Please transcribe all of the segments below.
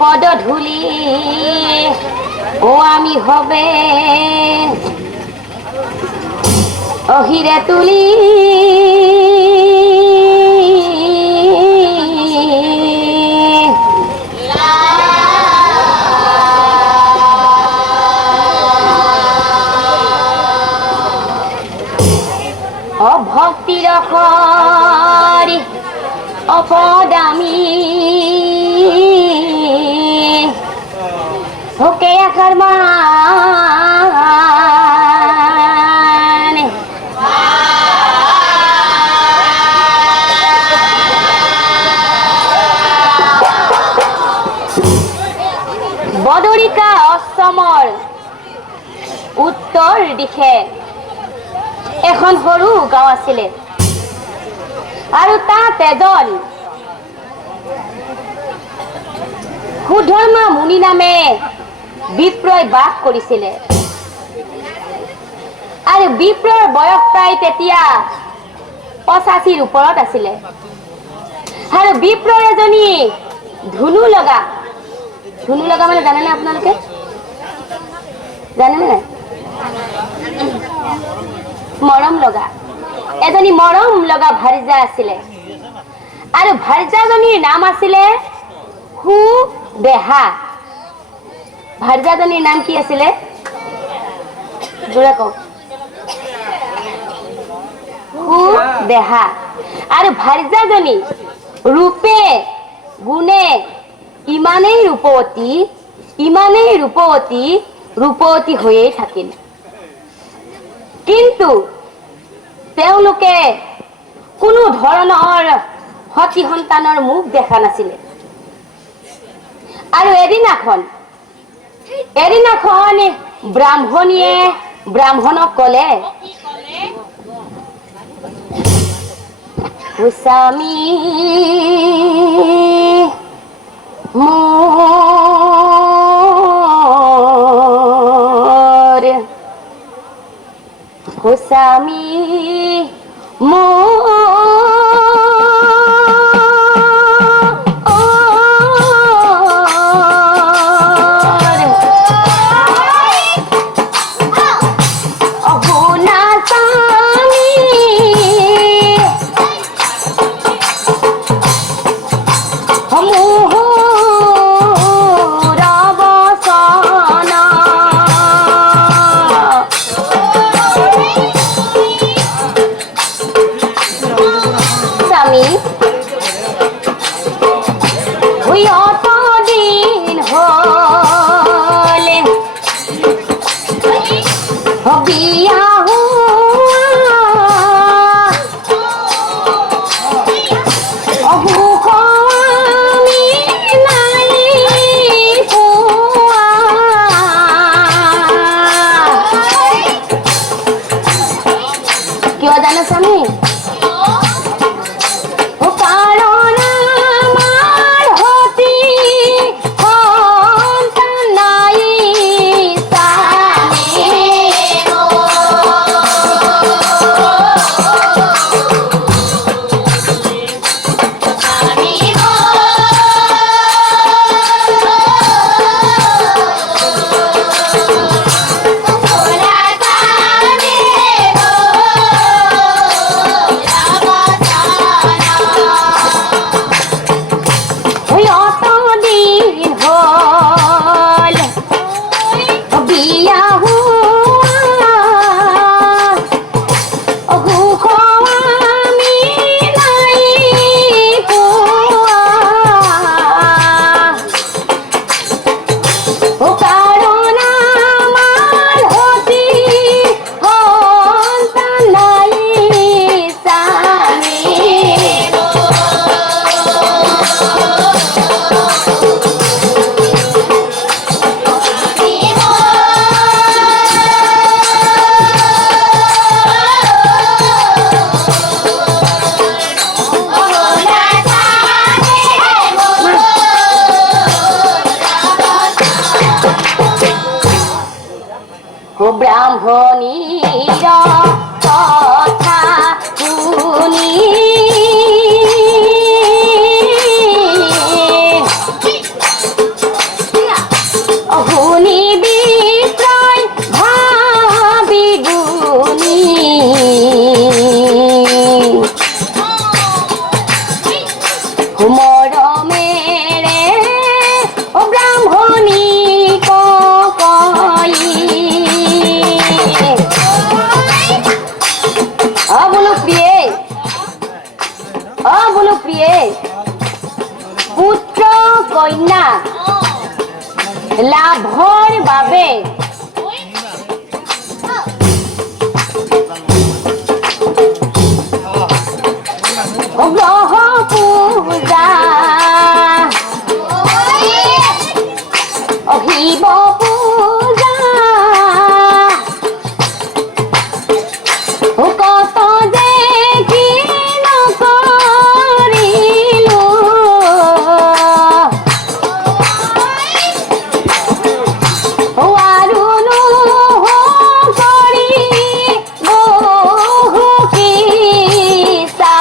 पद धूली ओ आमी हबे अहिरे तुली अभक्तिर करी अपदामी होके अकर्मान बदरिका असমৰ उत्तर दिशে এখন সৰু গাঁও আছিল আৰু তাত এজন সুধৰ্মা মুনি নামে বিপ্ৰই বাস কৰিছিলে আৰু বিপ্ৰৰ বয়স প্ৰায় তেতিয়া 85ৰ ওপৰত আছিলে আৰু বিপ্ৰৰ এজনী ধুনু লগা মানে জানেনে আপোনালোকে জানেনে নাই মৰম লগা এজনী মৰম লগা ভাৰ্যা আছিলে আৰু ভাৰ্যাজনীৰ নাম আছিলে সুদেহা ভাৰ্যাজনীৰ নাম কি আছিলে জোৰে কওক সুদেহা আৰু ভাৰ্যাজনী ৰূপে গুণে ইমানেই ৰূপৱতী হৈয়ে থাকিল কিন্তু তেওঁলোকে কোনো ধৰণৰ সতি সন্তানৰ মুখ দেখা নাছিলে আৰু এদিনাখন ব্ৰাহ্মণীয়ে ব্ৰাহ্মণক ক'লে স্বামী মোৰ স্বামী ব্ৰাহ্মণীৰ কথা শুনি শুনি বিপ্ৰয় ভাবি গুণি মৰমেৰে ব্ৰাহ্মণী কই বোলো প্ৰিয়ে পুত্ৰ কন্যা লাভৰ বাবে গ্ৰহ পূজা শিৱ পূজা কত যে কি নকৰিলো আৰুনো কৰি বহু কিছা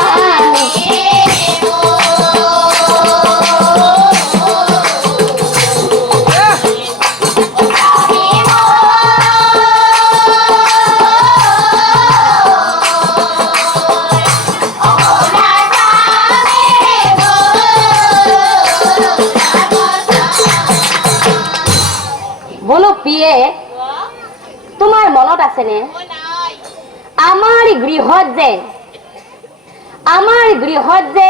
বোলো প্ৰিয়ে তোমাৰ মনত আছেনে আমাৰ গৃহত যে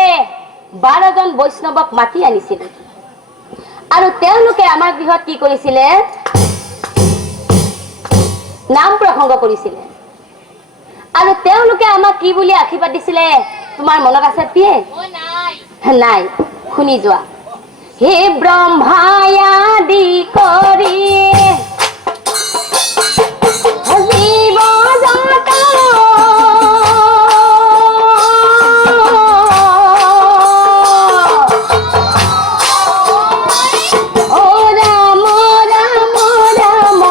12 জন বৈষ্ণৱক মাতি আনিছিল আৰু তেওঁলোকে আমাৰ গৃহত কি কৰিছিলে নাম প্ৰসংগ কৰিছিলে আৰু তেওঁলোকে আমাক কি বুলি আশীৰ্বাদ দিছিলে তোমাৰ মনত আছে প্ৰিয়ে নাই শুনি যোৱা হে ব্ৰহ্মায়াদি কৰি জীৱ জগত ও ৰাম ৰাম ৰাম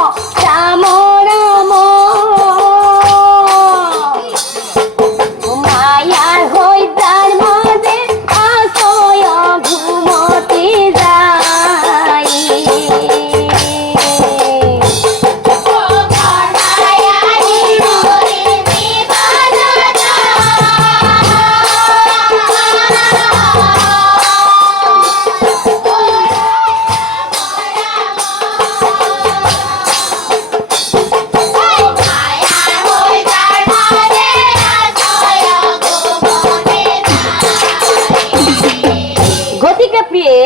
ৰাম ৰাম মায়াৰ হৈ তাৰ মাজে আছয় ঘুমতি যায় গতিকে প্ৰিয়ে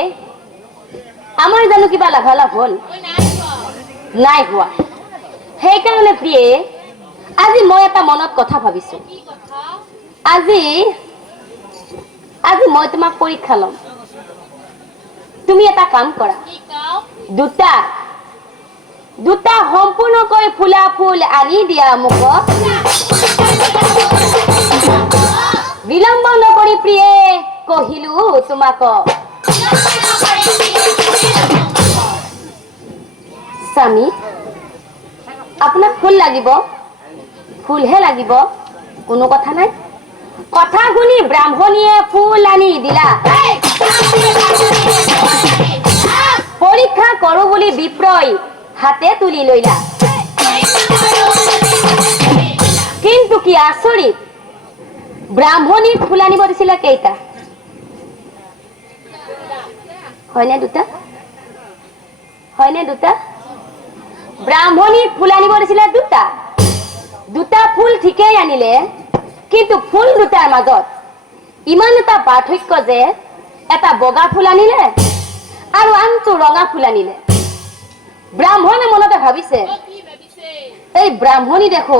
আমাৰ জানো কিবা লাভালাভ হ'ল নাই হোৱা সেইকাৰণে প্ৰিয়ে আজি মই এটা মনত কথা ভাবিছো আজি মই তোমাক পৰীক্ষা ল'ম তুমি এটা কাম কৰা দুটা সম্পূৰ্ণকৈ ফুলা ফুল আনি দিয়া মোক বিলম্ব নকৰি প্ৰিয়ে কহিলো তোমাক স্বামী আপোনাক ফুল লাগিব ফুলহে লাগিব কোনো কথা নাই কথা শুনি ব্ৰাহ্মণীয়ে ফুল আনি দিলা পৰীক্ষা কৰো বুলি বিপ্ৰয় হাতে তুলি লইলা কিন্তু কি আচৰিত ব্ৰাহ্মণীক ফুল আনিব দিছিলে কেইটা হয়নে দুটা ব্ৰাহ্মণীক ফুল আনিব দিছিলে দুটা ফুল ঠিকেই আনিলে কিন্তু ফুল দুটাৰ মাজত ইমান এটা পাৰ্থক্য যে এটা বগা ফুল আনিলে আৰু আনটো ৰঙা ফুল আনিলে ব্ৰাহ্মণে মনতে ভাবিছে এই ব্ৰাহ্মণী দেখো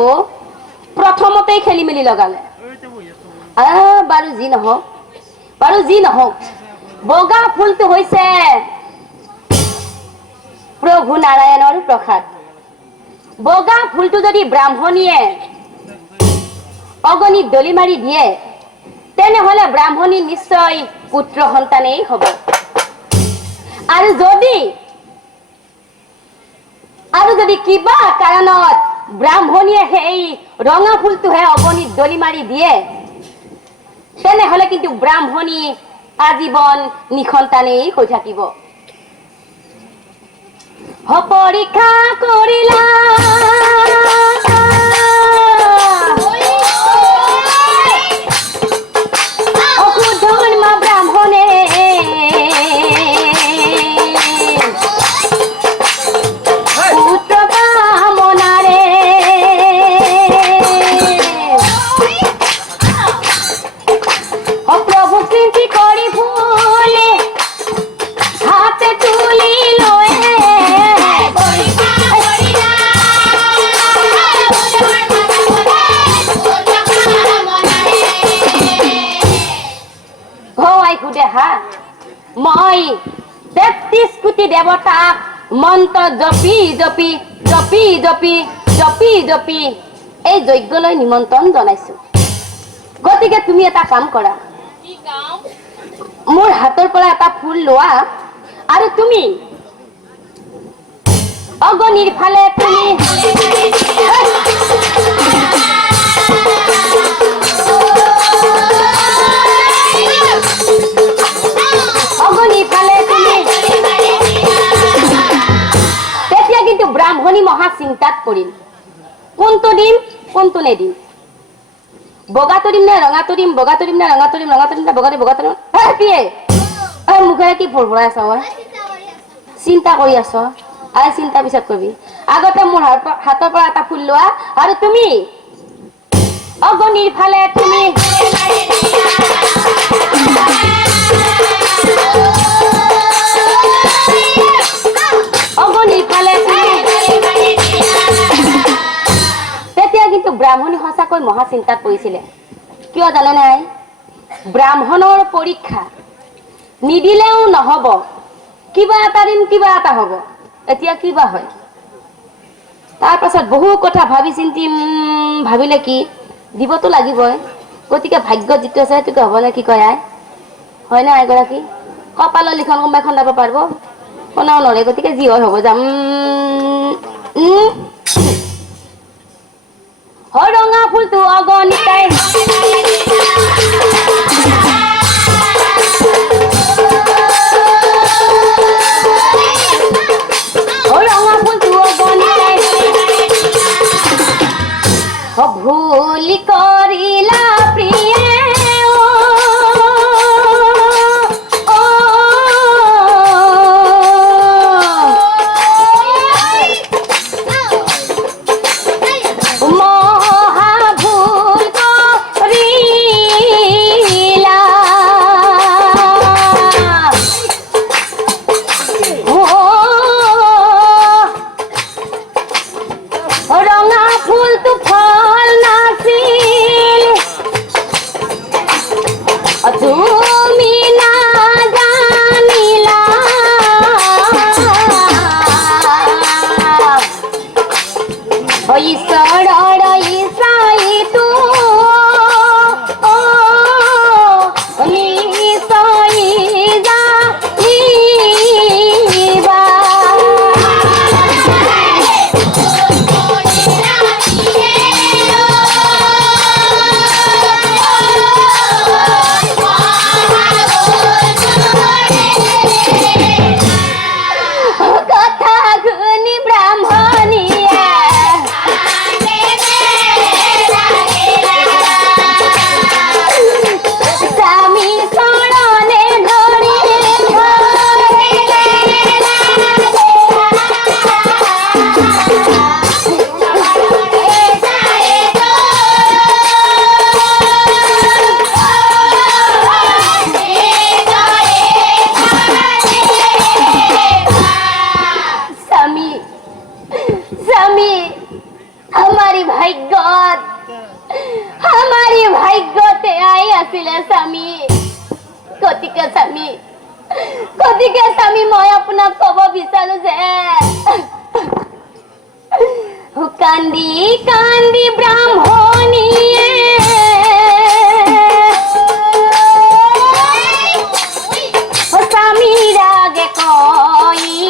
প্ৰথমতেই খেলি মেলি লগালে বাৰু যি নহওক বগা ফুলটো হৈছে প্ৰভু নাৰায়ণৰ প্ৰসাদ বগা ফুলটো যদি ব্ৰাহ্মণীয়ে অগণিত দলি মাৰি দিয়ে তেনেহলে ব্ৰাহ্মণী নিশ্চয় পুত্ৰ সন্তানেই হ'ব আৰু যদি কিবা কাৰণত ব্ৰাহ্মণীয়ে সেই ৰঙা ফুলটোহে অগণিত দলি মাৰি দিয়ে তেনেহলে কিন্তু ব্ৰাহ্মণী আজীৱন নিসন্তানেই হৈ থাকিব পৰীক্ষা কৰিলা মই ৩৩ কোটি দেৱতাক মন্ত্ৰ জপি জপি জপি জপি জপি জপি এই যজ্ঞলৈ নিমন্ত্ৰণ জনাইছো গতিকে তুমি এটা কাম কৰা কি কাম মোৰ হাতৰ পৰা এটা ফুল লোৱা আৰু তুমি অগণিৰ ফালে তুমি ব্ৰাহ্মণী মহা চিন্তাত পৰিল কোনটো দিম কোনটো নেদিম বগাটো দিম নে ৰঙাটো দিম বগাটো দিম নে ৰঙাটো দিম ৰঙাটো দিম নে বগাটো দিম পিয়ে মুখেৰে কি ভৰভৰাই আছ চিন্তা কৰি আছ আৰু চিন্তা পিছত কৰিবি আগতে মোৰ হাতৰ পৰা এটা ফুল লোৱা আৰু তুমি অগণিৰ ফালে তুমি অগণিৰ ফালে কিন্তু ব্ৰাহ্মণী সঁচাকৈ মহা চিন্তাত পৰিছিলে কিয় জানে নাই ব্ৰাহ্মণৰ পৰীক্ষা নিদিলেও নহব কিবা এটা দিন কিবা এটা হ'ব এতিয়া কিবা হয় তাৰ পাছত বহু কথা ভাবি চিন্তি ভাবিলে কি দিবতো লাগিবই গতিকে ভাগ্যত যিটো আছে সেইটোকে হ'ব নে কি কয় আই হয় না এগৰাকী কপালৰ লিখন কোনোবাই খন্দাব পাৰিব কোনেও নৰে গতিকে যি হয় হ'ব যাম ৰঙা ফুলটো অগণিতাই ৰঙা ফুলটো অগণিতাই ভুল কৰিলা প্ৰিয়ে গতিকে স্বামী মই আপোনাক কব বিচাৰো যে কান্দি কান্দি ব্ৰাহ্মণীয়ে স্বামী ৰাগে কই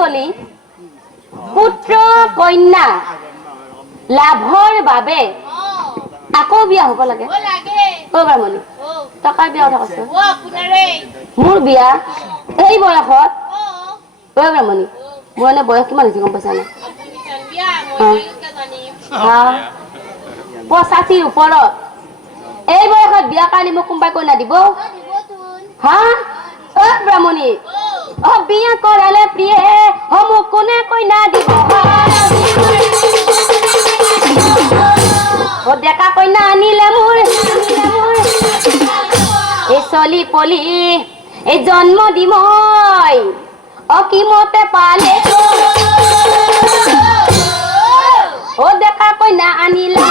কলি পুত্ৰ কন্যা লাভৰ বাবে আকৌ বিয়া হ'ব লাগে অ ব্ৰাহ্মণী টকাৰ বিয়া কথা কৈছো মোৰ বিয়া এই বয়সত অ ব্ৰাহ্মণী মোৰ এনে বয়স কিমান হৈছে গম পাইছা নে 85 ওপৰত এই বয়সত বিয়া কাৰণে মোক কোনোবাই কইনা দিব হা অ ব্ৰাহ্মণী অ বিয়া কৰালে প্ৰিয়ে মোক কোনে কইনা দিব ও ডেকা কইনা আনিলে মোৰ এই চলি পলি এই জন্ম দি মই অকিমতে পালে ও ডেকা কইনা আনিলে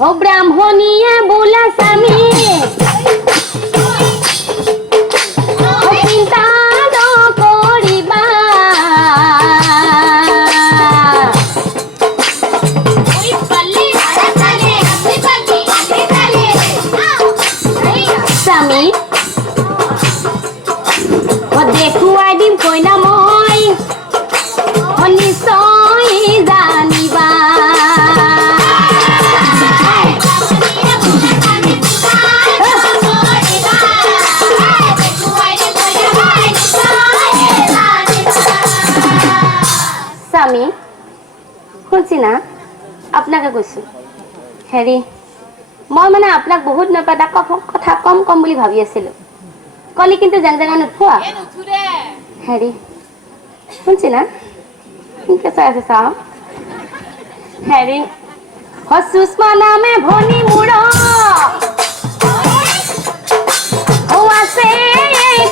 ও ব্রাহ্মণিয়া বোলা স্বামী চিন্তা নকৰিবা স্বামী দেখুৱাই দিম কইনা মই নিশ্চয় জানিবা স্বামী শুনছি না আপোনাকে কৈছো হেৰি মই মানে আপোনাক বহুত নপাদা কথা কম বুলি ভাবি আছিলো কলি কিন্তু জেং জেঙা নুঠোৱা হেৰি শুনছি না শুনকে চাই আছে চাওঁ হেৰি সুষমা নামে ভনী মোৰ আছে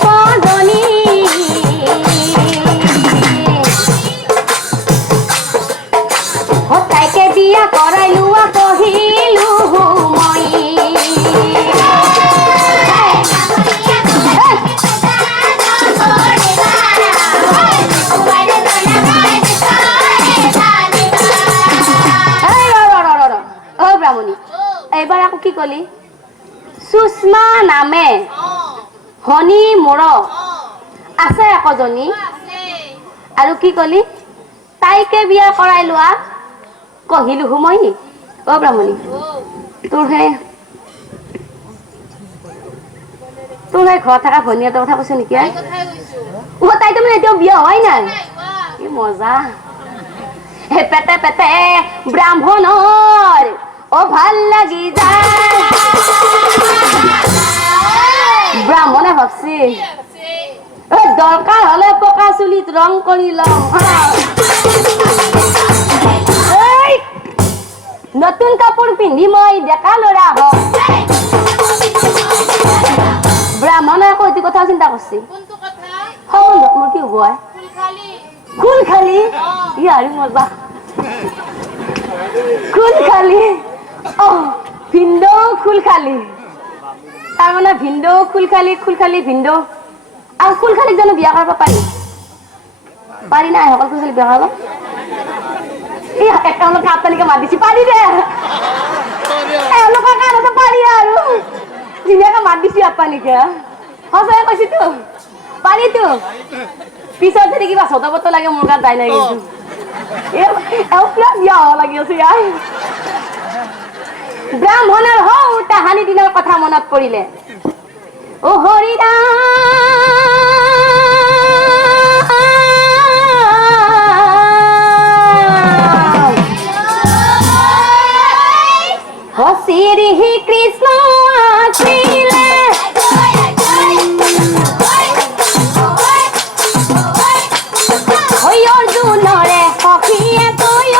কজনী তাইকে বিয়া কৰাই লোৱা কহিলো মই ব্ৰাহ্মণী এইবাৰ আকৌ কি কলি সুষমা নামে হনী মোৰ আছে একজনী আৰু কি কলি তাইকে বিয়া কৰাই লোৱা কহিলো মই অ ব্ৰাহ্মণী তোৰ সেই ঘৰত থকা ভনী এটাৰ কথা কৈছো নেকি তাইতো মানে এতিয়াও বিয়া হয় নাই কি মজা হে পেটে পেটে ব্ৰাহ্মণৰ ও ভাল লাগি যায় ব্ৰাহ্মণে ভাবছি দৰকাৰ হলে পকা চুলিত ৰং কৰি লম নতুন কাপোৰ পিন্ধি মই ডেকা লৰা হম ব্ৰাহ্মণে আকৌ এইটো কথা চিন্তা কৰছি মোৰ কি হব খুল খালি ইয়াৰ মজা খুল খালি ভিন্দৌ খুল খালি তাৰমানে ভিন্দৌ খুল খালি ভিন্দৌ আৰু খুল খালিক জানো বিয়া কৰিব পাৰি নাই সকল খুল খালি বিয়া কৰিব একাউণ্টত কাপ তালিকা মাত দিছি পাৰি দে এওঁলোকৰ কাৰণেতো পাৰি আৰু ধুনীয়াকে মাত দিছি আপানিকে সঁচাই কৈছিতো পাৰিতো পিছত যদি কিবা চত পত লাগে মোৰ গাত যায় নাই কিন্তু বিয়া হব লাগি আছে ইয়াৰ ব্ৰাহ্মণৰ হৌ তাহানি দিনৰ কথা মনত পৰিলে ও হৰিৰাম শ্ৰী কৃষ্ণ আছিলে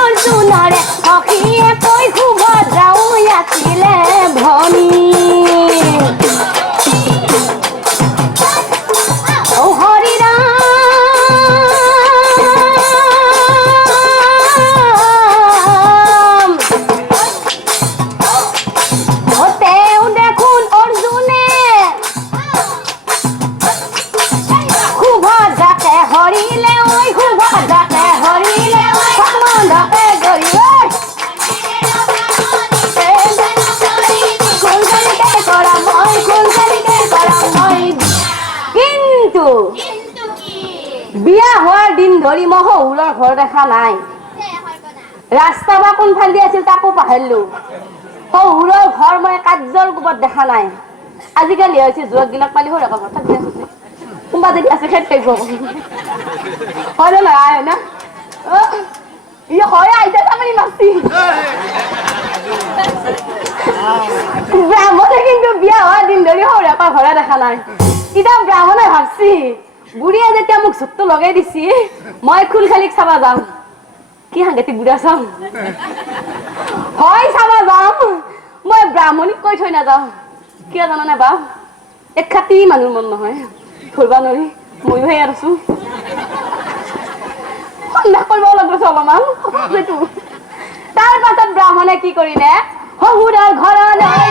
অৰ্জুনৰে সখীয়ে কৈ সুভদ্ৰাও আছিলে ভনী শহুৰৰ ঘৰ দেখা নাই ৰাস্তা বা কোনফালে আছিল তাকো পাহৰিলো শহুৰৰ ঘৰ মই কাৰ্যৰ কোবত দেখা নাই আজিকালি হৈছে যুৱক গিলাক পালি হৈ ৰকম কথা দিয়া আছে কোনবা যদি আছে খেত থাকিব হয় না হয় না ই হয় আইতা তামানি মাছি ব্রাহ্মণে কিন্তু বিয়া হওয়ার দিন ধরে হরে একা ঘরে দেখা নাই ইটা ব্রাহ্মণে ভাবছি বুড়িয়ে যেতিয়া মোক জুতটো লগাই দিছি মই খুলখালিক চাবা যাম কি সাংঘাতিক বুঢ়া চাম হয় চাবা যাম মই ব্ৰাহ্মণিক কৈ থৈ নাযাওঁ কিয় জানানে বা এক খাতি মানুহৰ মন নহয় ধৰবা নোৱাৰি ময়ো হে আছো সন্দেহ কৰিব লাগিব অলপমান তাৰ পাছত ব্ৰাহ্মণে কি কৰিলে শহুৰৰ ঘৰলৈ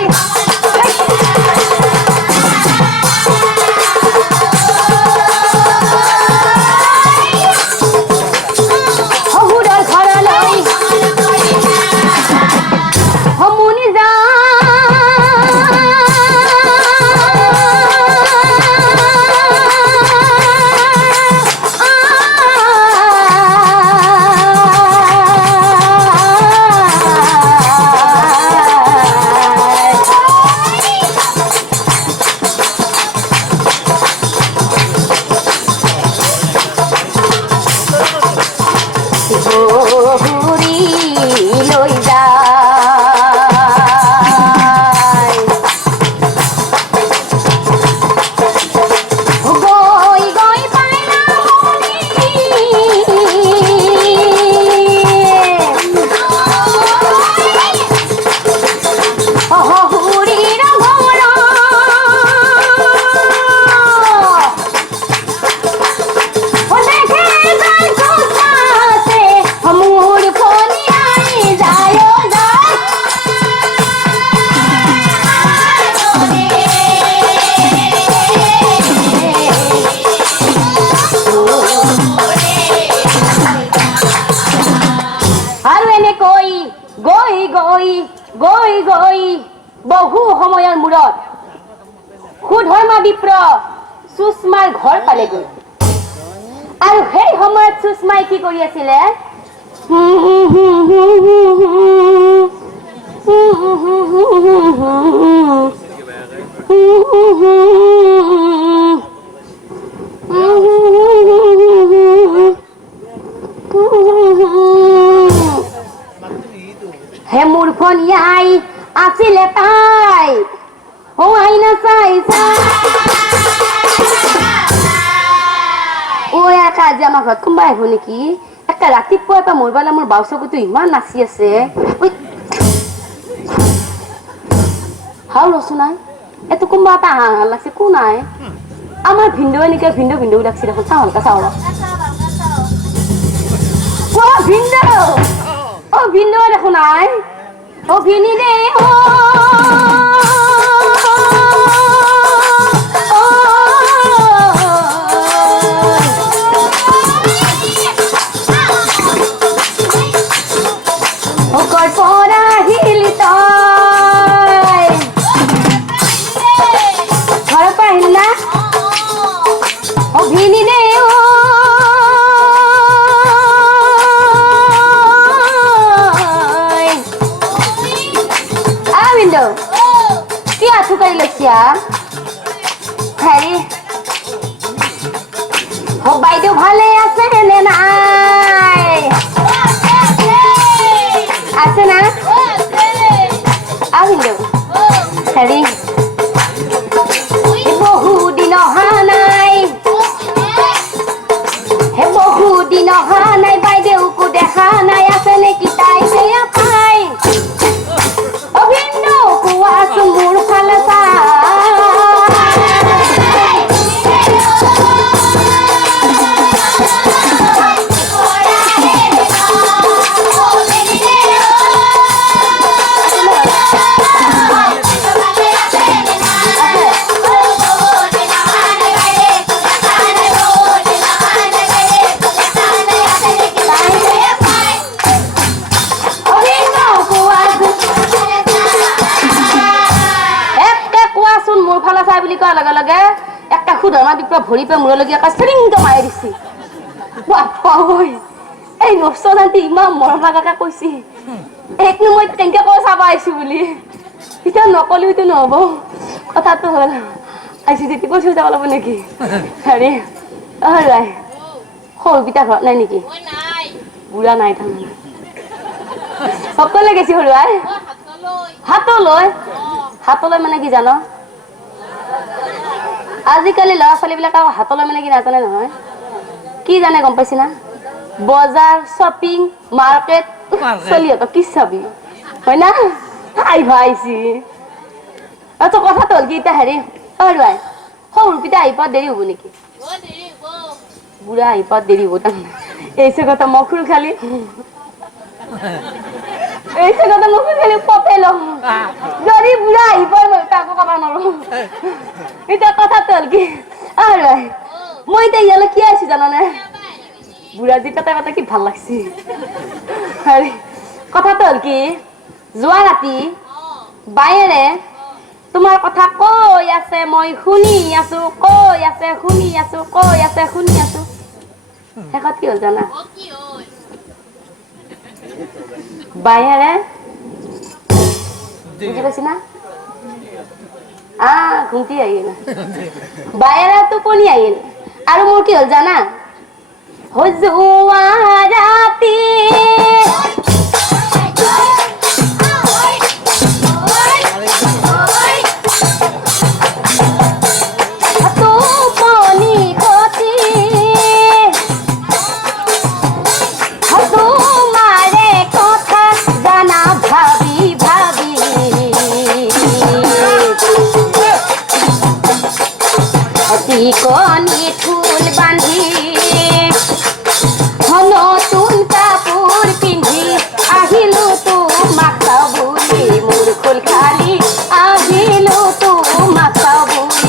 বহু সময়ৰ মূৰত সুধৰ্মা বিপ্ৰ সুষমাৰ ঘৰ পালেগৈ আৰু সেই সময়ত সুষমাই কি কৰি আছিলে হে মূৰ্খনী আই আছিলে তাই হোৱাই না চাই ঐ একা আজি আমাৰ ঘৰত কোনোবা আহিব নেকি একে ৰাতিপুৱা এটা মৰিবালে মোৰ বাউ চকুটো ইমান নাচি আছে হাও লচো নাই এইটো কোনোবা এটা হাঁহ লাগছে কোন নাই আমাৰ ভিন্দৌ এনেকে ভিন্দৌ ভিন্দৌ লাগছে দেখোন চাওঁ হালকা চাওঁ ভিন্দৌ ভিন্দৌ দেখোন নাই ও ভিনি রে ও ও কর্পরা হিলিত ঘর পাইল না ও ভিনি রে ও কি আছু কৰি লৈছা হেৰি বাইদেউ ভালে আছে নে নাই আছে না আহিলো হেৰি বহু দিন অহা নাই বহু দিন অহা নাই বাইদেউকো দেখা নাই আছে নেকি তাই সেয়া পাই মোৰ ফালে লগে লগে একটা সুধৰ্মা বিপ্ৰ ভৰি পে মূৰলৈকে চিৰিংকে মাৰি দিছি বাপ্পা ঐ এই নষ্ট জানতি ইমান মৰম লাগাকে কৈছি একনো মই কেনেকে কৈ চাব আহিছো বুলি এতিয়া নকলিওতো নহব কথাটো হ'ল আইছি যেতি কৈছো যাব লাগিব নেকি হেৰি হয় সৰু পিতা ঘৰত নাই নেকি বুঢ়া নাই তাৰমানে সকলোৱে গেছি সৰু আই হাতলৈ মানে কি জানো আজিকালি ল'ৰা ছোৱালী বিলাক হাতলৈ মানে কি নাজানে নহয় কি জানে গম পাইছি না বজাৰ শ্বপিং মাৰ্কেট চলিহঁতক কি চাবি হয় না আহিব আহিছি তো কথাটো হ'ল কি এতিয়া হেৰি হয় সৰু পিতা আহি পোৱাত দেৰি হ'ব নেকি বুঢ়া আহি পোৱাত দেৰি হ'ব তাৰমানে এইছে কথা মখুৰ খালি এইছে কথা মখুৰ খালি পপে লম যদি বুঢ়া আহি পাই মই তাকো কব নোৱাৰো এতিয়া কথাটো হ'ল কি মই এতিয়া ইয়ালৈ কি আছো জানানে বুঢ়া যি পেটাই পেটাই কি ভাল লাগছি হেৰি কথাটো হ'ল কি যোৱা ৰাতি বায়েৰে তোমাৰ কথা কৈ আছে মই শুনি আছো কৈ আছে শুনি আছো কৈ আছে শুনি আছো শেষত কি হ'ল জানা বায়েৰে বুজি পাইছি না ঘুমটি আহিল বায়েৰে টোপনি আহিল আৰু মোৰ কি হ'ল জানা যোৱা ৰাতি কণী ফুল বান্ধি নতুন কাপোৰ পিন্ধি আহিলো তোমাক চাবলৈ মোৰ খোল খালি আহিলো তোমাক চাবলৈ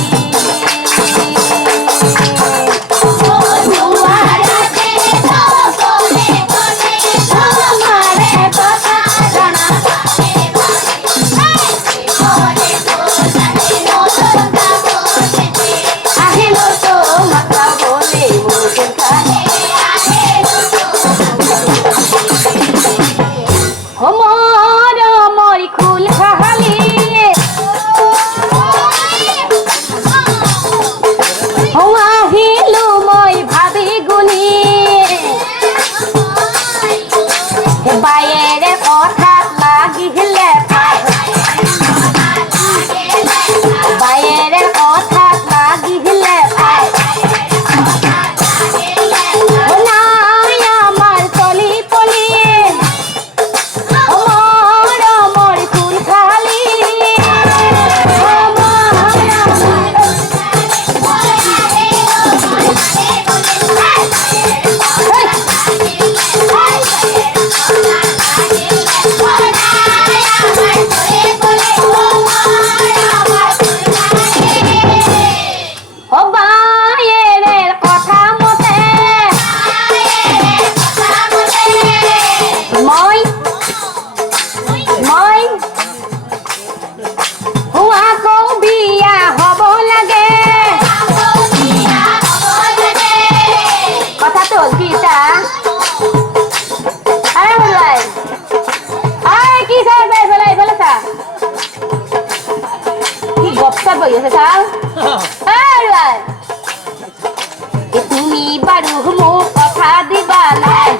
তুমি বাৰু মোক কথা দিবা নাই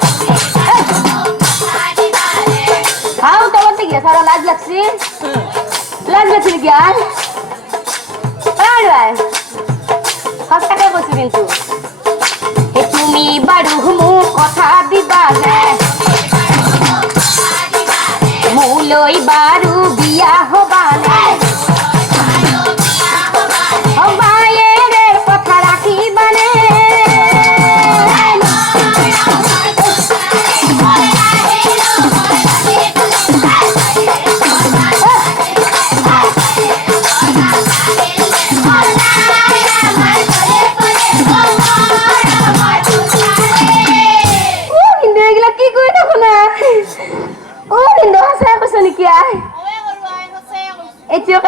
খাও তলতে গিয়ে সাৰা লাজ লাগছি নাকি আৰ সস্তাকে বসি কিন্তু তুমি বাৰু মোক কথা দিবা নাই মোলৈ বাৰু বিয়া হবা নাই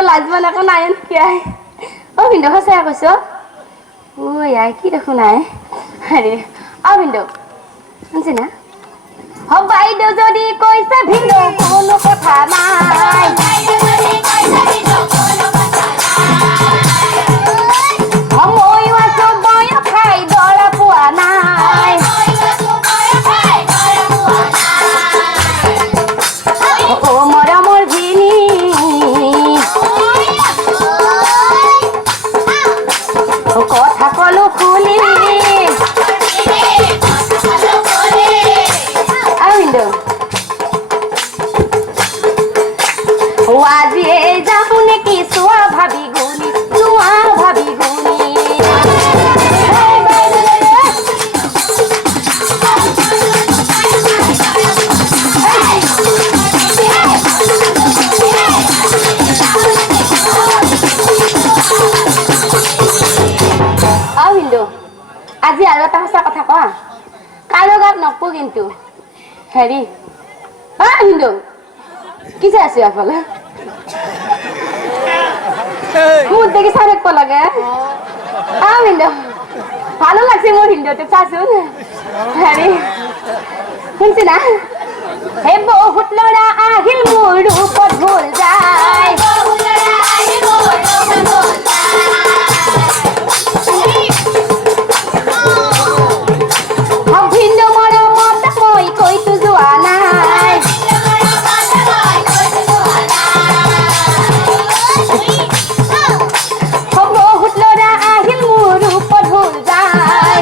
লাজমান একো নাই নেকি অ ভিন্দ সঁচাই কৈছ ঐ আই কি দেখোন নাই হেৰি অ ভিন্দ শুনছি না বাইদেউ যদি কৈছে ভিন্ন কোনো কথা নাই ময়ো আছো বয় খাই দৰা পোৱা নাই ও মৰমৰ ভিনী কথা কলো খুলি আজিয়ে যাও নেকি চোৱা ভাবি গুনি আজি আৰু এটা সঁচা কথা কোৱা কাৰো গাত নকো কিন্তু হেৰি হিন্দু কি চাই আছো এফালে মোৰ দেখি চাই থাকিব লাগে হিন্দু ভালো লাগছে মোৰ হিন্দুটো চাচোন হেৰি শুনছি না হে বহুত ল'ৰা আহিল মোৰ ৰূপত ভুল যায় ভিন্ন মৰমত মই কৈতো যোৱা নাই বহুত ল'ৰা আহিল মোৰ ওপৰত ভুল যায়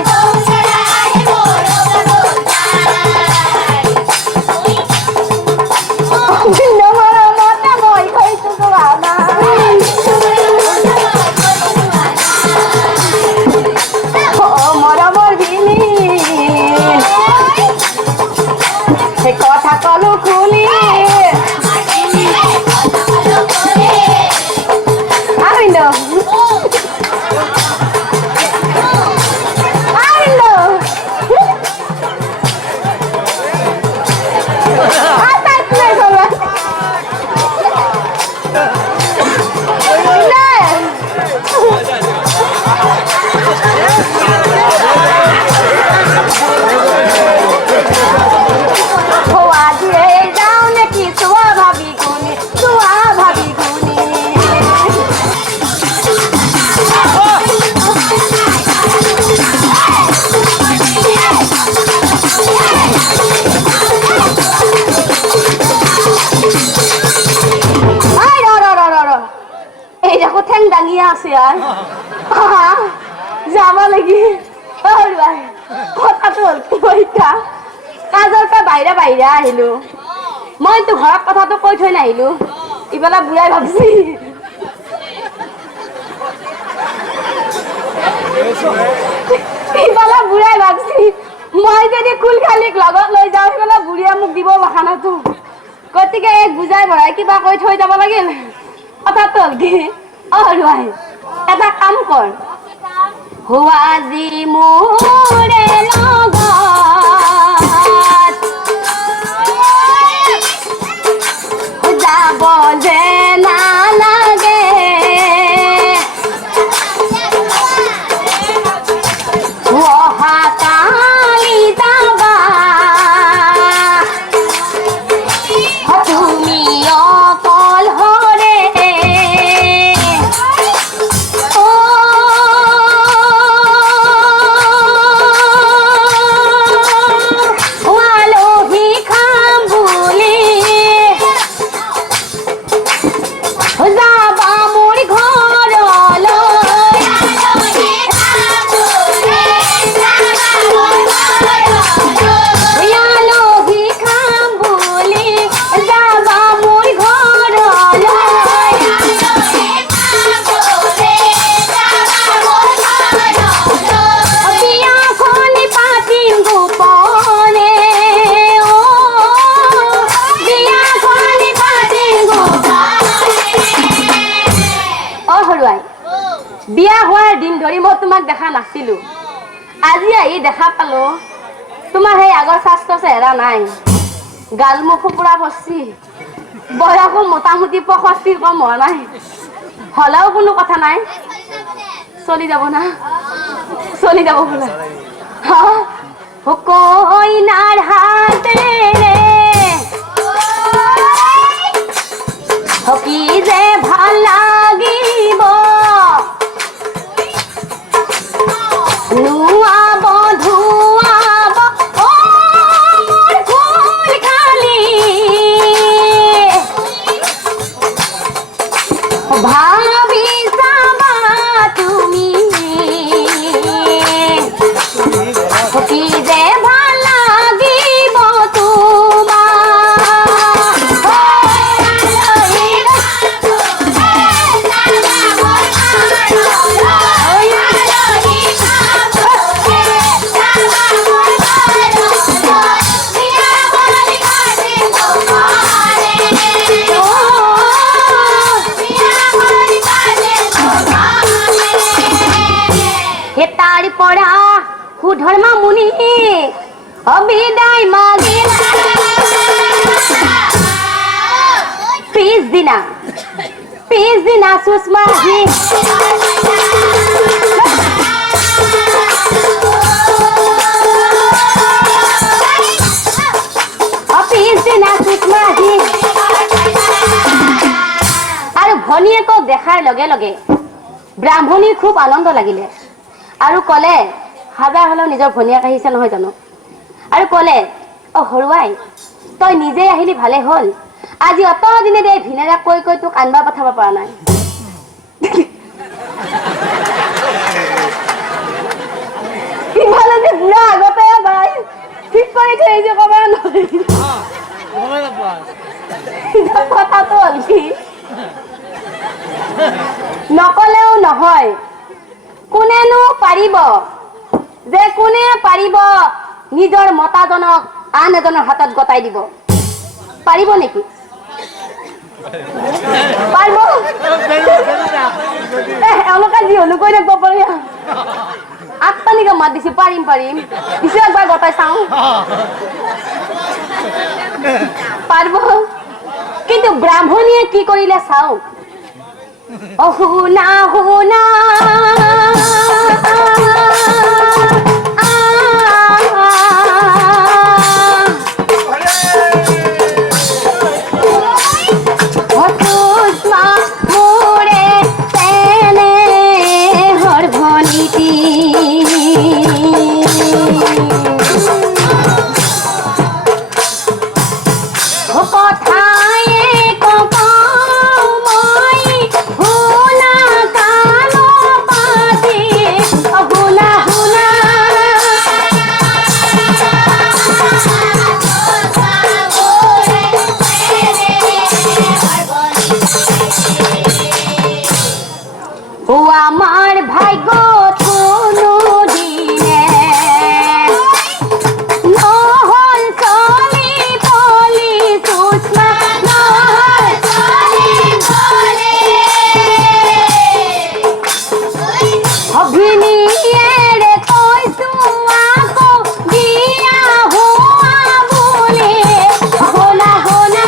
ভিন্ন মৰমত মই কৈতো যোৱা নাই মৰমৰ ভিনী কথা কলো খুলি যাব লাগি কথাটো হল পৰীক্ষা কাজৰ পৰা বাহিৰে বাহিৰে আহিলো মইতো ঘৰত কথাটো কৈ থৈ নাহিলো ইফালে বুঢ়াই ভাবছি ইফালে বুঢ়াই ভাবছি মই যদি কুলখালিক লগত লৈ যাওঁ ইফালে বুঢ়ীয়ে মোক দিব বাহানাটো গতিকে এক বুজাই বঢ়াই কিবা কৈ থৈ যাব লাগিল কথাটো হল কি ৰুৱাই এটা কাম কৰ আজি মোৰে লগত যাব যে নালাগে অহা কালি যাবা তুমি অকল হৰে বিয়া হোৱাৰ দিন ধৰি মই তোমাক দেখা নাছিলো আজি আহি দেখা পালো তোমাৰ সেই আগৰ স্বাস্থ্য চেহেৰা নাই গাল মুখ পুৰা পৰছি বয়সো মোটামুটি 65 কম হোৱা নাই হলেও কোনো কথা নাই চলি যাব না চলি যাব বোলে কইনার হাতে পিছদিনা সুষমা আহি পিছদিনা সুষমা আহি আৰু ভনীয়েকক দেখাৰ লগে লগে ব্ৰাহ্মণীৰ খুব আনন্দ লাগিলে আৰু ক'লে হাজাৰ হ'লেও নিজৰ ভনীয়েক আহিছে নহয় জানো আৰু ক'লে অ হৰুৱাই তই নিজে আহিলি ভালে হ'ল আজি অত দিনে দে ভিনেৰা কৈ কৈ তোক আনবা পঠাব পৰা নাই ইফালে যে বুঢ়া আগতে ভাই ঠিক কৰি থৈ যে ক'ব নহয় কথাটো হ'ল কি নকলেও নহয় কোনেনো পাৰিব যে কোনে পাৰিব নিজৰ মতাজনক আন এজনৰ হাতত গতাই দিব পাৰিব নেকি পাৰিব এওঁলোকে যি হলো কৈ থাকিব পাৰি আঠটানিকে মাত দিছে পাৰিম পাৰিম দিছে একবাৰ গতাই চাওঁ পাৰিব কিন্তু ব্ৰাহ্মণীয়ে কি কৰিলে চাওঁ শুনা শুনা আমার ভাগ্য কোনো দিনে নহল চলি পলি সুষমা নহল চলি পলি অভিনীয়েৰে কৈছো আকৌ দিয়া হোৱা বুলি শুনা শুনা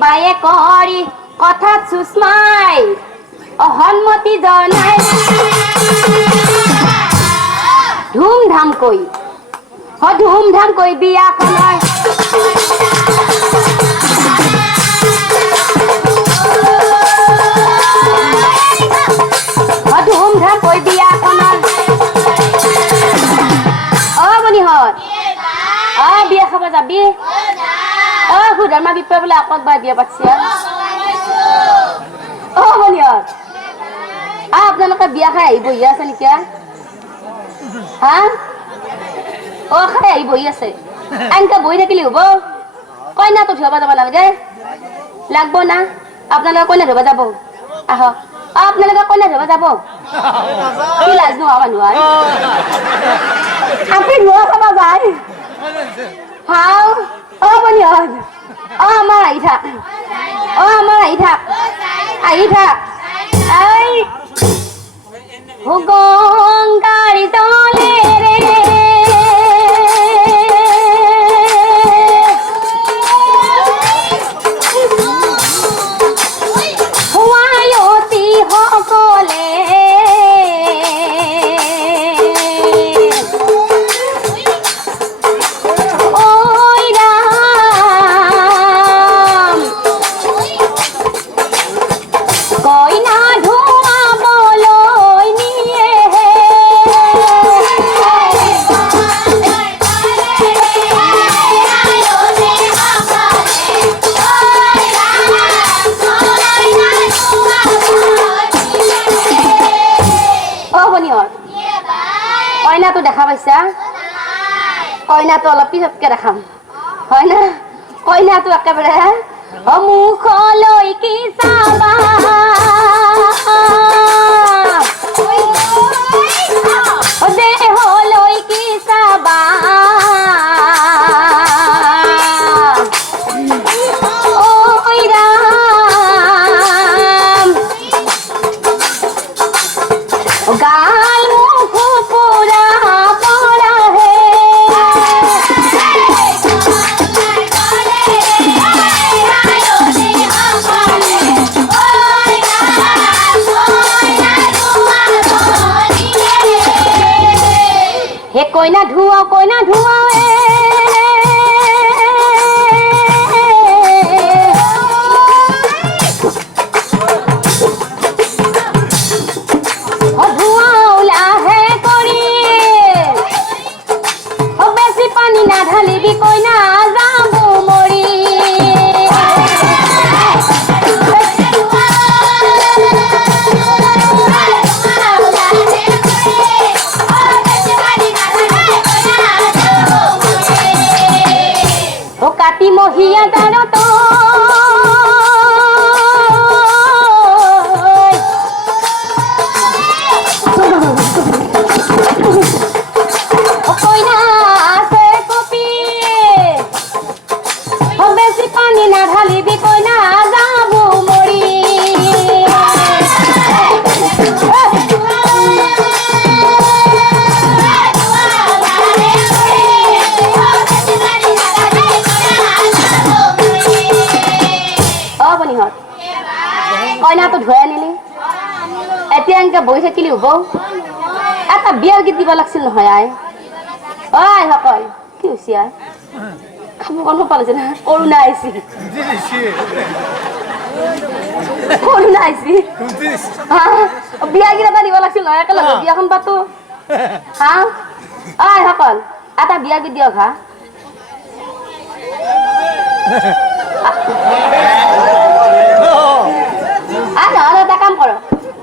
বায়ে কৰি কথাত সুষমাই সন্মতি জনাই ধুমধাম কৈ বিয়াখনৰ ধুমধাম কৈ বিয়াখনৰ অ বনিহঁত অ বিয়া খাব যাবি অ সুধৰ্মা বিপ্লৱ বোলে আকৌ একবাৰ বিয়া পাতিছে অ বনিহঁত আপোনালোকে বিয়া খাই আহি বহি আছে নেকি হা অ খাই আহি বহি আছে এনেকে বহি থাকিলে হ'ব কইনাটো ধুৱাব যাব নালাগে লাগব না আপোনালোকে কইনা ধুৱাব যাব আহক আপোনালোকে কইনা ধুৱাব যাব কি লাজ নোহোৱা মানুহ আপি ধুৱা খাব যায় হাও অ বনিহঁত অ আমাৰ আহি থাক এই গংগাৰ তলে ৰে হুৱায়তী সকলে কইনাটো দেখা পাইছা কইনাটো অলপ পিছতকে দেখাম হয় না কইনাটো একেবাৰে মুখলৈ কি চাবা দেহলৈ কি চাবা ঐ ৰাম গাল মুখ পুৰা হে কইনা ধুৱাও ধুৱাও লাহে কৰি বেছি পানী নাঢালিবি কইনা যাব মৰি কাটি মহিয়া তাৰত কইনা আছে কপি বেছি পানী নাঢালিবি কইনা যাব মৰি কইনাটো ধুৱাই আনিলি এতিয়া এনেকে বহি থাকিলি হ'ব এটা বিয়াৰ গীত দিব লাগিছিল নহয় আই ঐ সকল কি হৈছে আই খাব কণ পালিছে না কৰোণা আহিছি বিয়া গীত এটা দিব লাগিছিল নহয় একেলগে বিয়াখন পাতো হা ঐ সকল এটা বিয়া গীত দিয়ক হা এটা কাম কৰ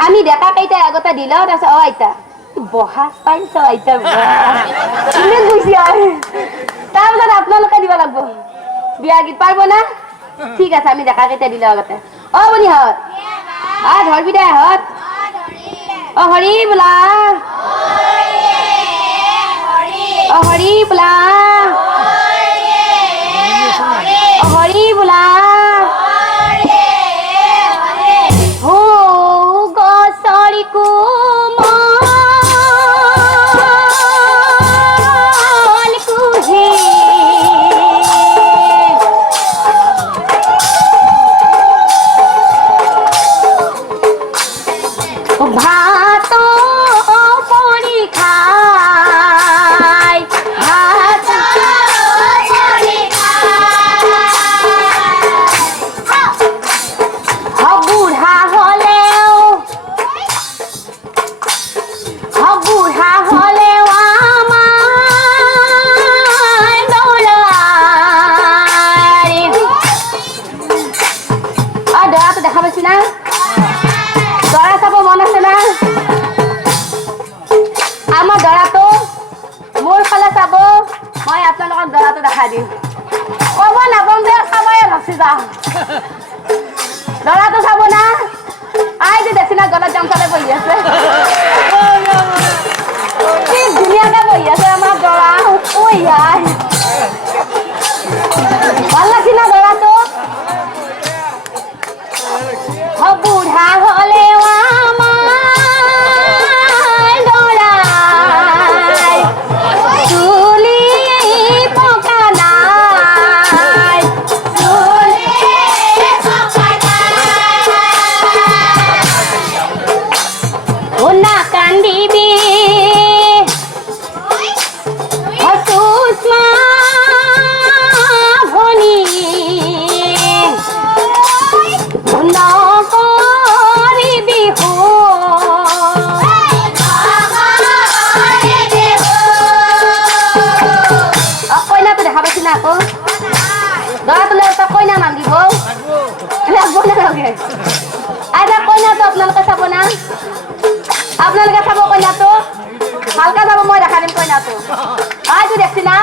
আমি ডেকা কেইটা আগতে দিলা তাৰপিছত আইতা বহা পাইছ আইতা বুঝি তাৰপিছত আপোনালোকে দিব লাগিব বিয়া গীত পাৰিব না ঠিক আছে আমি ডেকা কেইটা দিলা আগতে বনিহঁত ধৰবি দে হত হৰি বোলা হৰি বোলা হৰি বোলা ল'ৰাটো চাব না আই যে দেখি না গলত গামচালে বহি আছে কি ধুনীয়াকে বহি আছে আমাৰ দৰা ঐ আই ভাল লাগছি না দৰাটো বুঢ়া হলেও আমাৰ দৰাই চুলি পকা নাই না কান্দিবি সুষমা ভনী নকৰিবি কইনাটো দেখা পাইছি না আকৌ দৰাটোলৈ এটা কইনা নাম দিব নালাগে আইতা কইনাটো আপোনালোকে চাব না আপোনালোকে চাব কইনাটো ভালকে যাব মই দেখা দিম কইনাটো আইটো দেখছি না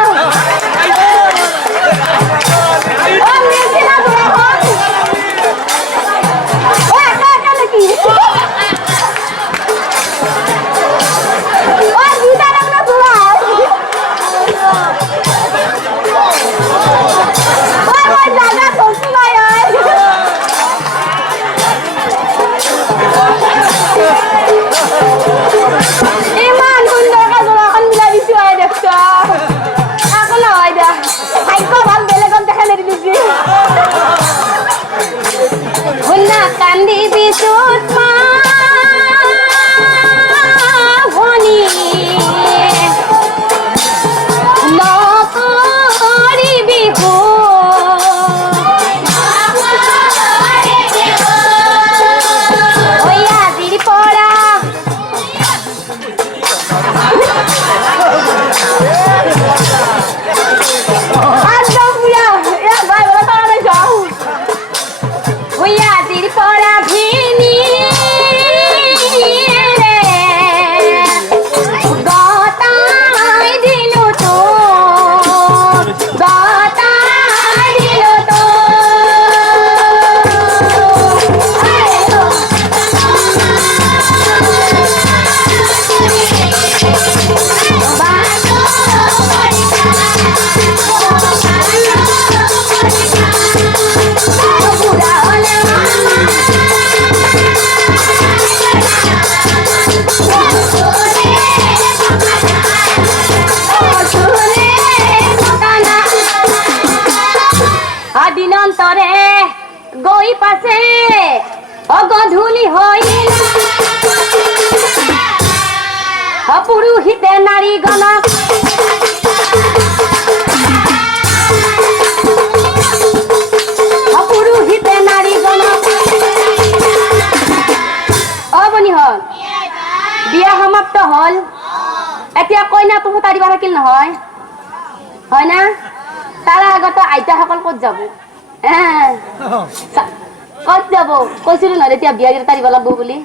গধূলি হইল পুৰোহিতে নাৰীগণক পুৰোহিতে নাৰীগণক অবনি হল বিয়া সমাপ্ত হল এতিয়া কইনাটো ফুটা দিবা থাকিল নহয় হয় না তাৰ আগত আইতাসকল ক'ত যাব ক'ত যাব কৈছিলো নহয় এতিয়া বিয়া গিৰি তাৰিব লাগব বুলি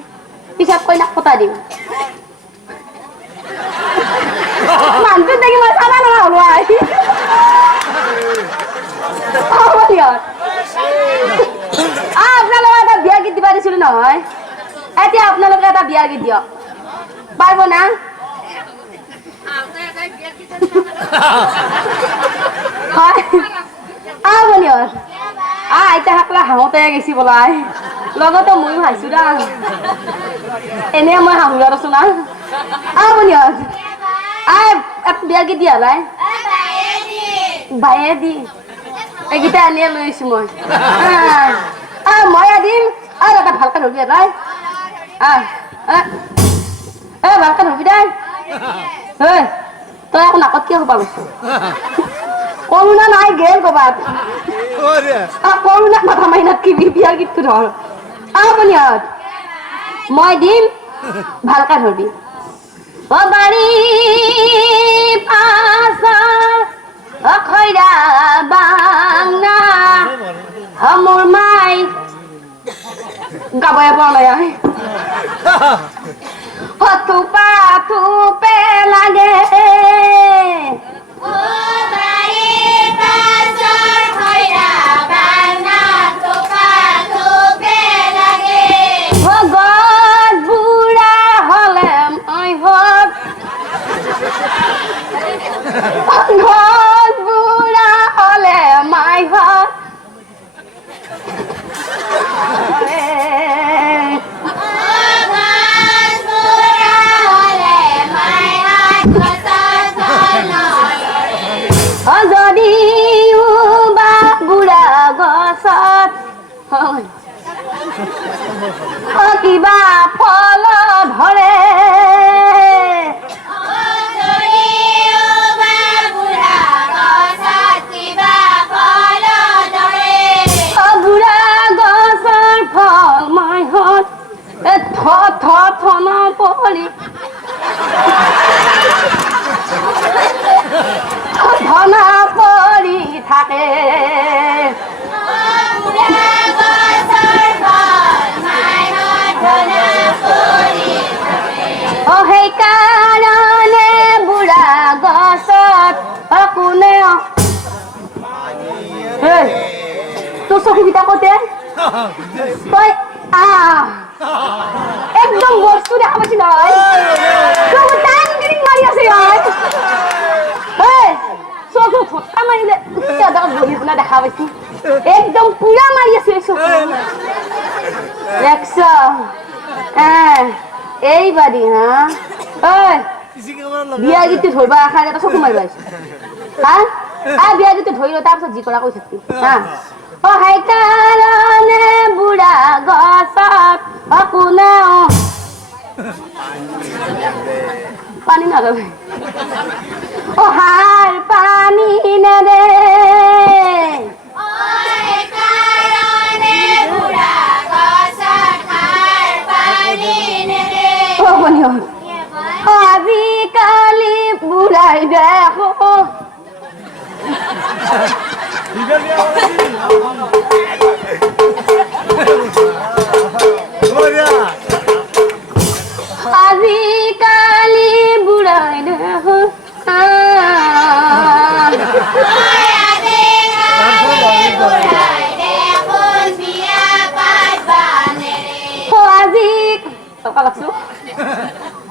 পিছত কইনাক ফুটা দিম মানুহটো দেখি মই চাবা নোৱাৰা হলো আপোনালোকে এটা বিয়া গীত দিবা দিছিলো নহয় এতিয়া আপোনালোকে এটা বিয়া গীত দিয়ক পাৰিব না আইতা হাকলা হাঁহতে গেছি বলাই লগতে ময়ো হাঁহিছো দা এনে মই হাঁহুৰা আছো না বিয়া গীত দিয়া নাই বায়ে দি এইকেইটা আনিয়ে লৈ আহিছো মই মই দিম আৰু এটা ভালকে ধৰিবি নাই ভালকে ধৰিবি দেই তই আকৌ নাকত কিয় সোপা লৈছ কৰোণা নাই গেল কবাত কৰোণাক মাথা মাৰি নাথাকিবি বিয়া গীতটো ধৰ আপনিহঁত মই দিম ভালকে ধৰিবি বাৰী খৈৰা বাংনা মোৰ মাই গাবয়ে পৰা নাই থোপা থোপে লাগে বুঢ়া হলে মাই ঘৰ যদিও বা বুঢ়া গছত কিবা ফল ধৰে ধনা পৰি থাকে সেইকাৰণে বুঢ়া গছত কোনে তোৰ চকুকেইটা কতে তই একদম বস্তু দেখা পাচ্ছি নহয় মাৰি আছে চকু ফটা মাৰিলে দেখা পাইছি একদম পুৰা মাৰি আছে এইবাৰি বিয়া গীতটো ধৰিবা আশা এটা চকু মাৰিব আহিছো বিয়া গীতটো ধৰি ল তাৰপিছত যি কৰা কৈ থাকি সেইকাৰণে বুঢ়া গছত কোনে পানী নাগাবে হার পানী নেদে আজিকালি বুঢ়াই দেখো আজিকালি বুঢ়াই দেখো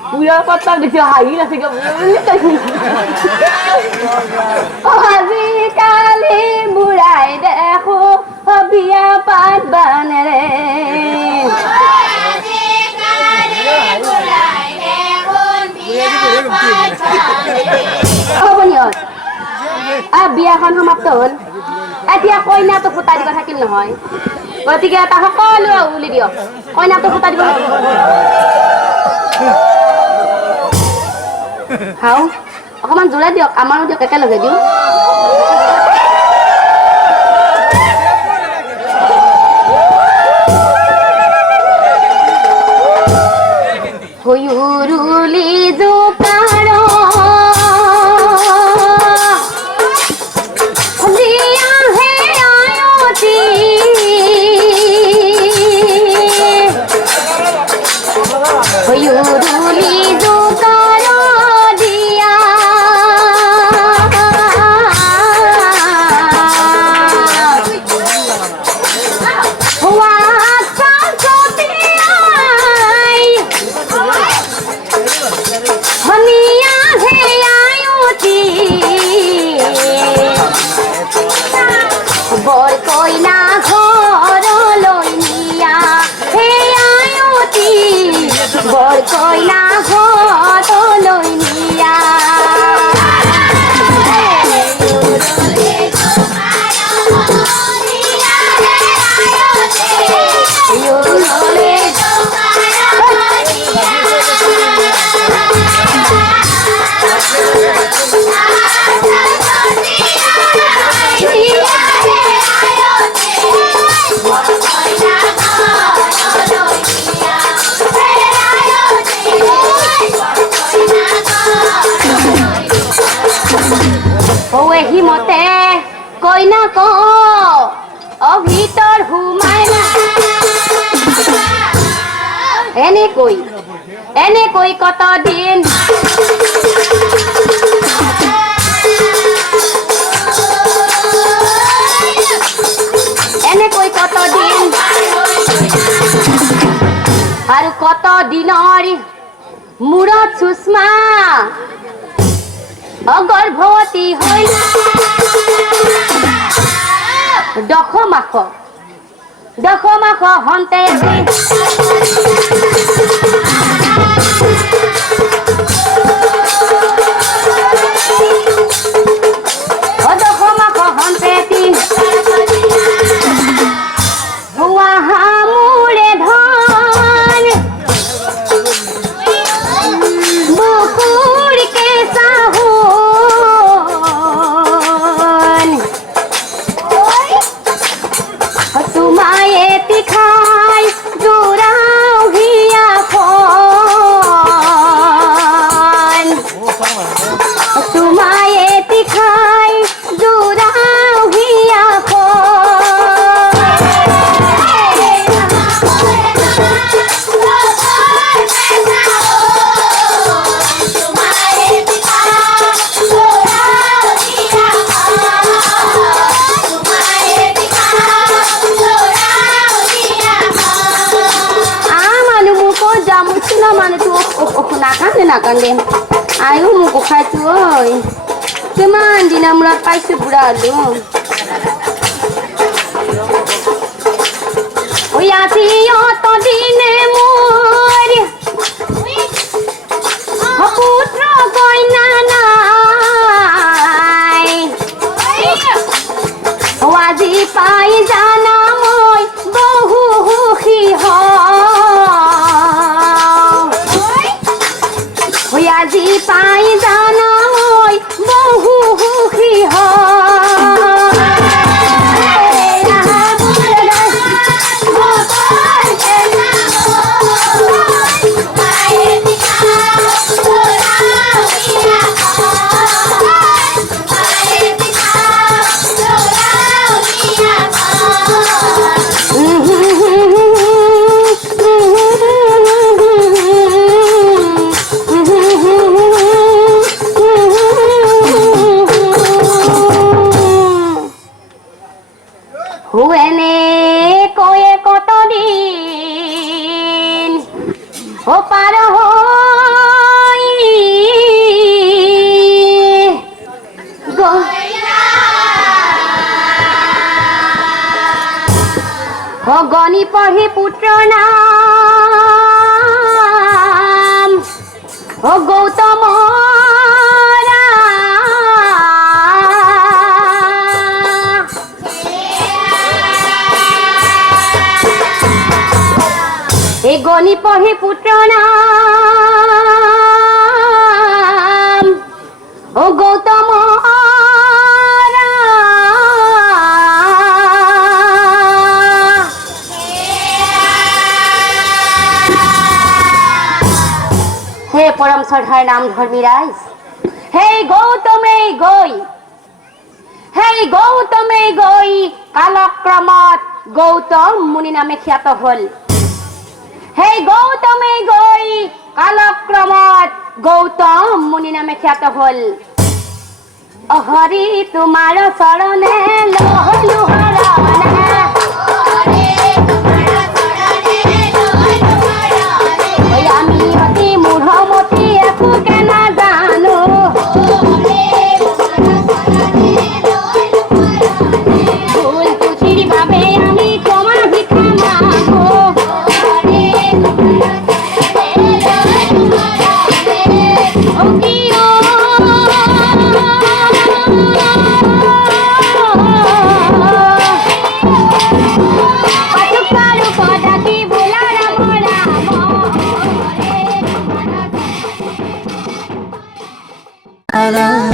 বুঢ়া কথা দেখি হাঁহি আছে আজিকালি বুঢ়াই দেখো বিয়া পাতবা নেৰে বিয়াখন সমাপ্ত হল এতিয়া কইনাটো ফুটাই দিব থাকিল নহয় গতিকে এটা সকলোৱে উলি দিয়ক কইনাটো ফুটা দিব হাও অকমান জোৰে দিয়ক আমাৰো দিয়ক একেলগে দিওঁ হয়ুৰুলি জোকাৰ হিমতে কইনা ক ভিতৰ হুমাই এনেকৈ কত দিন এনেকৈ কত দিন আৰু কত দিনৰ মূৰত সুষমা অগৰ্ভৱতী হৈ দশমাস হন্তে নাকান্দে আয়ো মোক খাইছো ঐ কিমান দিনৰ মূৰত পাইছো বুঢ়া হলো ওই আজি অত দিনে মোৰ পুত্ৰ কইনা নাই আজি পাই জানা মই বহু সুখী আজি পাই জানা মই বহু সুখী গণি পঢ়ি পুত্ৰ নাম গৌতম এই গণি পঢ়ি পুত্ৰ নাম ও গৌতম হে পৰম শ্ৰদ্ধাৰ নাম ধৰ্মী ৰাইজ, হেই গৌতমেই গৈ কালক্ৰমত গৌতম মুনি নামে খ্যাত হল। হেই গৌতমেই গৈ কালক্ৰমত গৌতম মুনি নামে খ্যাত হল। হৰি তোমাৰ চৰণে লহলো আমি অতি মূঢ়মতি একোকে নাজানো। ভুল ত্ৰুটিৰ বাবে আমি তোমাৰ ভিক্ষা মাগো। la